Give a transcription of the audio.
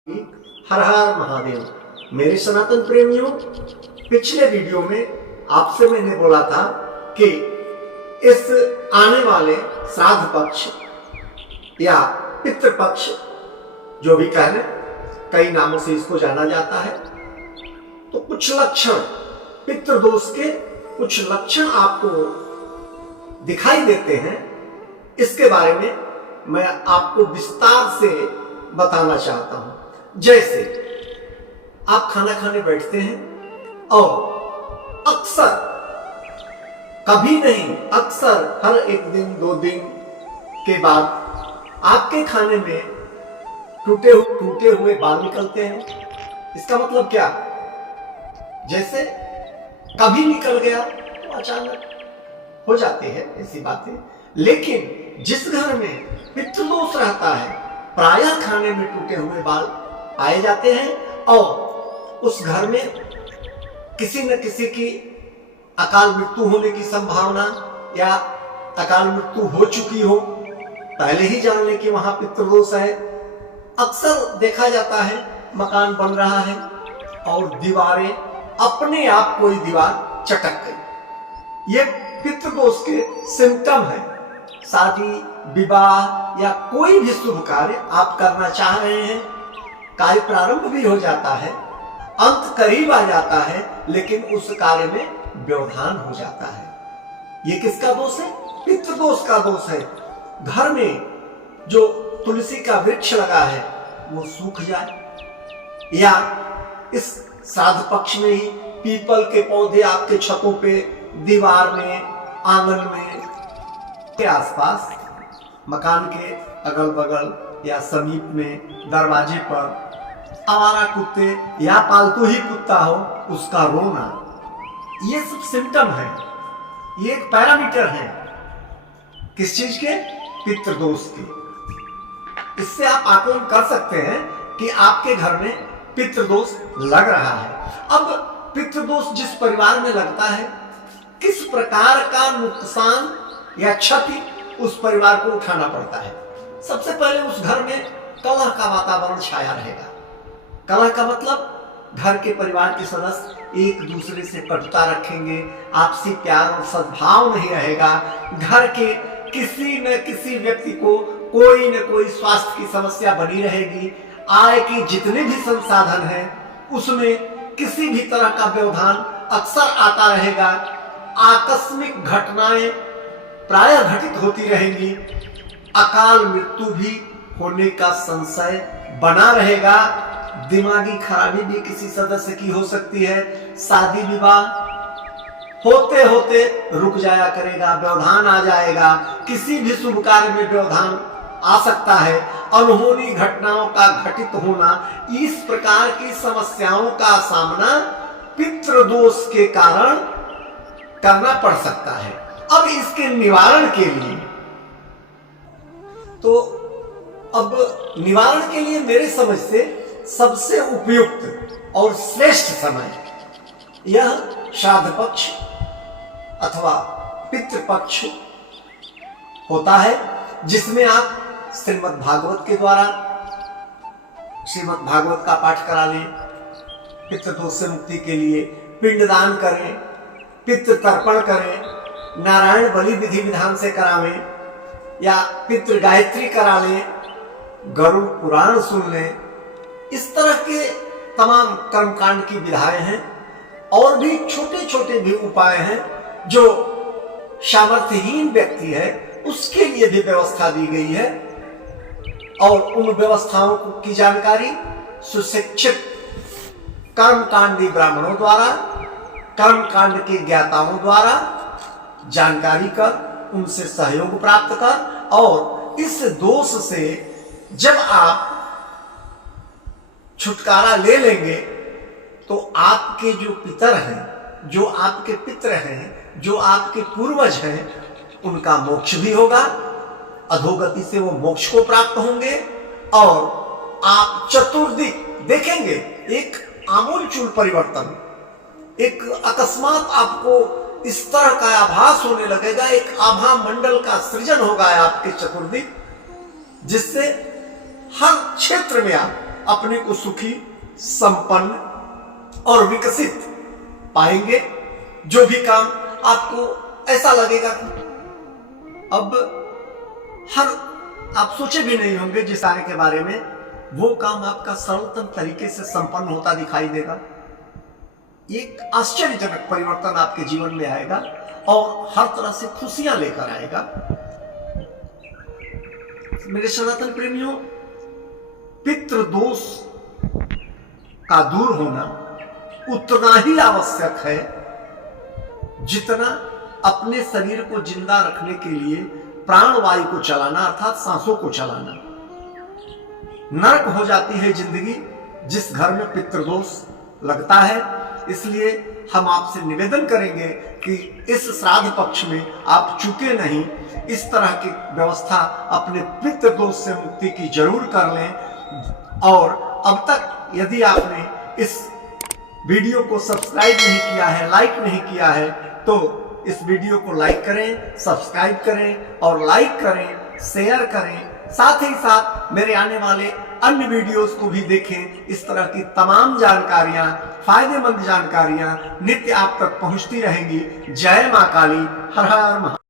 हर हर महादेव। मेरे सनातन प्रेमियों, पिछले वीडियो में आपसे मैंने बोला था कि इस आने वाले श्राद्ध पक्ष या पितृपक्ष, जो भी कह लें, कई नामों से इसको जाना जाता है, तो कुछ लक्षण, पितृदोष के कुछ लक्षण आपको दिखाई देते हैं। इसके बारे में मैं आपको विस्तार से बताना चाहता हूं। जैसे आप खाना खाने बैठते हैं और अक्सर, कभी नहीं, अक्सर हर एक दिन दो दिन के बाद आपके खाने में टूटे हुए बाल निकलते हैं। इसका मतलब क्या? जैसे कभी निकल गया तो अचानक हो जाती है ऐसी बातें। लेकिन जिस घर में पितृदोष रहता है, प्रायः खाने में टूटे हुए बाल पाए जाते हैं और उस घर में किसी न किसी की अकाल मृत्यु होने की संभावना या अकाल मृत्यु हो चुकी हो, पहले ही जान ले कि वहां पितृदोष है। अक्सर देखा जाता है मकान बन रहा है और दीवारें अपने आप, कोई दीवार चटक गई, ये पितृदोष के सिम्टम है। शादी, विवाह या कोई भी शुभ कार्य आप करना चाह रहे हैं, कार्य प्रारंभ भी हो जाता है, अंत करीब आ जाता है, लेकिन उस कार्य में व्यवधान हो जाता है। ये किसका दोष है? पितृदोष का दोष है। घर में जो तुलसी का वृक्ष लगा है वो सूख जाए, या इस श्राद्ध पक्ष में ही पीपल के पौधे आपके छतों पे, दीवार में, आंगन में, के आसपास, मकान के अगल बगल या समीप में, दरवाजे पर आवारा कुत्ते या पालतू ही कुत्ता हो, उसका रोना, ये सब सिम्टम है। ये एक पैरामीटर है किस चीज के? पितृदोष के। इससे आप आकलन कर सकते हैं कि आपके घर में पितृदोष लग रहा है। अब पितृदोष जिस परिवार में लगता है, किस प्रकार का नुकसान या क्षति उस परिवार को उठाना पड़ता है। सबसे पहले उस घर में कलह का वातावरण छाया रहेगा। कलह का मतलब घर के परिवार के सदस्य एक दूसरे से कटुता रखेंगे, आपसी प्यार और सद्भाव नहीं रहेगा। घर के किसी न किसी व्यक्ति को कोई न कोई स्वास्थ्य की समस्या बनी रहेगी। आय के जितने भी संसाधन हैं उसमें किसी भी तरह का व्यवधान अक्सर आता रहेगा। आकस्मिक घटनाएं प्रायः घटित होती रहेंगी। अकाल मृत्यु भी होने का संशय बना रहेगा। दिमागी खराबी भी किसी सदस्य की हो सकती है। शादी विवाह होते होते रुक जाया करेगा, व्यवधान आ जाएगा। किसी भी शुभ कार्य में व्यवधान आ सकता है। अनहोनी घटनाओं का घटित होना, इस प्रकार की समस्याओं का सामना पितृदोष के कारण करना पड़ सकता है। अब इसके निवारण के लिए, तो अब निवारण के लिए मेरे समझ से सबसे उपयुक्त और श्रेष्ठ समय यह श्राद्ध पक्ष अथवा पितृपक्ष होता है, जिसमें आप श्रीमद् भागवत के द्वारा श्रीमद् भागवत का पाठ करा लें। पितृदोष से मुक्ति के लिए पिंडदान करें, पितृ तर्पण करें, नारायण बलि विधि विधान से करावें, या पितृ गायत्री करा लें, गरुड़ पुराण सुन लें। इस तरह के तमाम कर्मकांड की विधाएं हैं। और भी छोटे छोटे भी उपाय हैं जो सामर्थ्यहीन व्यक्ति है उसके लिए भी व्यवस्था दी गई है। और उन व्यवस्थाओं की जानकारी सुशिक्षित कर्मकांडी ब्राह्मणों द्वारा, कर्मकांड के ज्ञाताओं द्वारा जानकारी कर, उनसे सहयोग प्राप्त कर, और इस दोष से जब आप छुटकारा ले लेंगे तो आपके जो पितर हैं, जो आपके पितर हैं, जो आपके पूर्वज हैं, उनका मोक्ष भी होगा। अधोगति से वो मोक्ष को प्राप्त होंगे और आप चतुर्दिक देखेंगे। एक आमूलचूल परिवर्तन, एक अकस्मात आपको इस तरह का आभास होने लगेगा। एक आभा मंडल का सृजन होगा आपके चतुर्दिक, जिससे हर क्षेत्र में आप अपने को सुखी, संपन्न और विकसित पाएंगे। जो भी काम आपको ऐसा लगेगा अब आप सोचे भी नहीं होंगे जिस कार्य के बारे में, वो काम आपका सरलतम तरीके से संपन्न होता दिखाई देगा। एक आश्चर्यजनक परिवर्तन आपके जीवन में आएगा और हर तरह से खुशियां लेकर आएगा। मेरे सनातन प्रेमियों, पितृदोष का दूर होना उतना ही आवश्यक है जितना अपने शरीर को जिंदा रखने के लिए प्राणवायु को चलाना अर्थात सांसों को चलाना। नरक हो जाती है जिंदगी जिस घर में पितृदोष लगता है। इसलिए हम आपसे निवेदन करेंगे कि इस श्राद्ध पक्ष में आप चूके नहीं, इस तरह की व्यवस्था अपने पितृदोष से मुक्ति की जरूर कर लें। और अब तक यदि आपने इस वीडियो को सब्सक्राइब नहीं किया है, लाइक नहीं किया है, तो इस वीडियो को लाइक करें, सब्सक्राइब करें और लाइक करें, शेयर करें। साथ ही साथ मेरे आने वाले अन्य वीडियोस को भी देखें। इस तरह की तमाम जानकारियां, फायदेमंद जानकारियां नित्य आप तक पहुंचती रहेंगी। जय मां काली, हर हर महादेव।